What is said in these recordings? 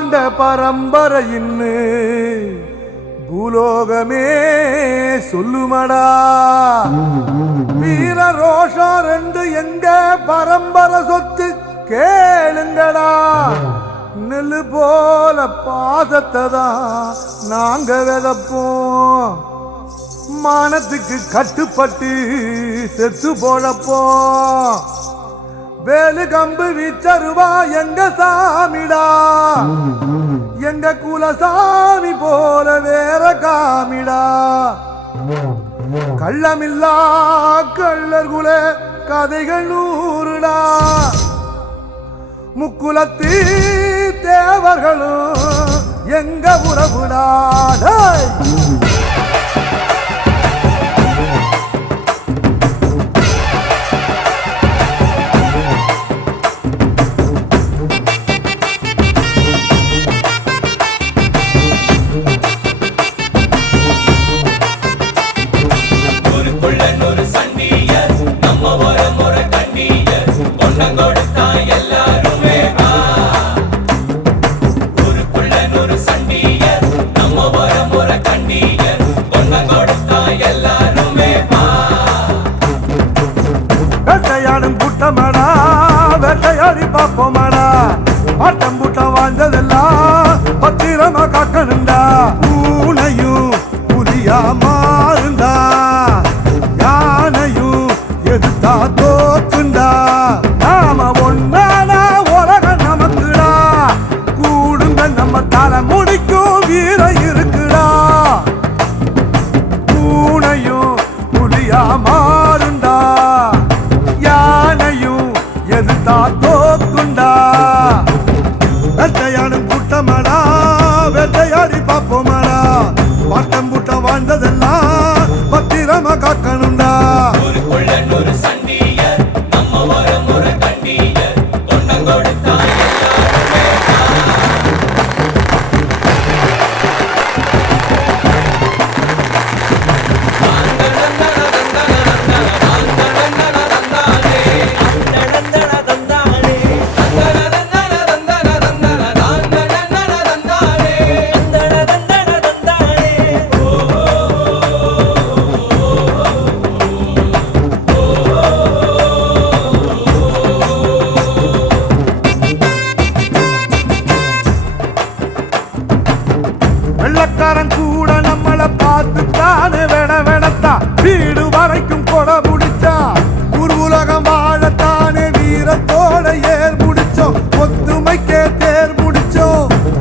ஆண்ட பரம்பரையின்னு பூலோகமே சொல்லுமடா. வீர ரோஷம் ரெண்டு எங்க பரம்பரை சொத்து கேளுங்கடா. நெல்லு போல பாதத்தை தான் நாங்க விதப்போம். மானத்துக்கு கட்டுப்பட்டு செத்து போழப்போம் வேலு கம்பு வீச்சருவா எங்க சாமிடா? எங்க குலசாமி போல வேற காமிடா? கள்ளமில்லா கள்ளர் குல கதைகள் நூறுடா. முக்குலத்தி தேவர்களும் எங்க உறவுடா? 생각 எதிர்த்தா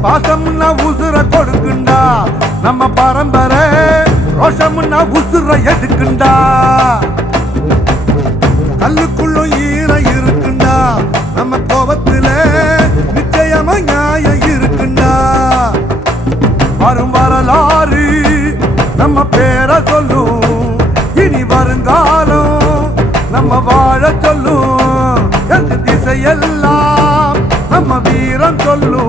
பாசம்னா உசுர கொடுக்குண்டா. நம்ம பரம்பரை ரோஷம்னா உசுர எடுக்குண்டா. கல்லுக்குள்ளும் ஈர இருக்குண்டா. நம்ம கோபத்துல நிச்சயமா நியாயம் இருக்குண்டா. வரும் வரலாறு நம்ம பேரை சொல்லும். இனி வருங்காலம் நம்ம வாழ சொல்லும். எந்த திசையெல்லாம் நம்ம வீரம் சொல்லும்.